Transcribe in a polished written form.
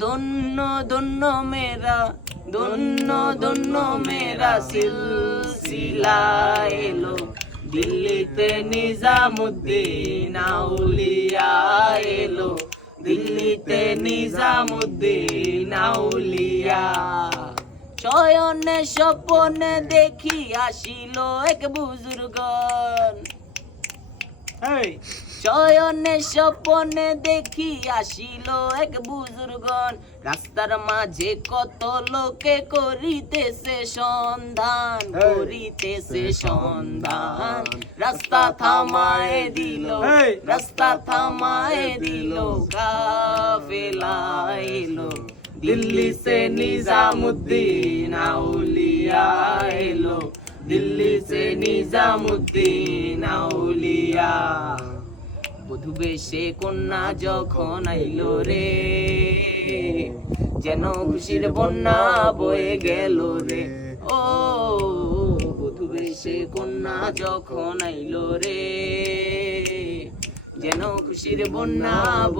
ধন্য ধন্য মেরা, ধন্য ধন্য মেরা সিলসিলা এলো। দিল্লিতে নিজামুদ্দিন আউলিয়া এলো, দিল্লিতে নিজামুদ্দিন আউলিয়া। শয়নে স্বপনে দেখি আসিল এক বুজুর্গন, শয়নে স্বপনে দেখি আসিল এক বুজুর্গন। রাস্তার মাঝে কত লোকে করিতেছে সন্ধান, করিতেছে সন্ধান। রাস্তা থামায় দিল, রাস্তা থামায় দিল, কাফেলা এলো। দিল্লি সে নিজামুদ্দিন আউলিয়া এলো, দিল্লি সে নিজামুদ্দিন আউলিয়া। বধূ বেশে কন্যা যখন আইলো রে, যেন খুশির বন্যা বয়ে গেল রে। ও বধূ বেশে কন্যা যখন আইলো রে, যেন খুশির বন্যা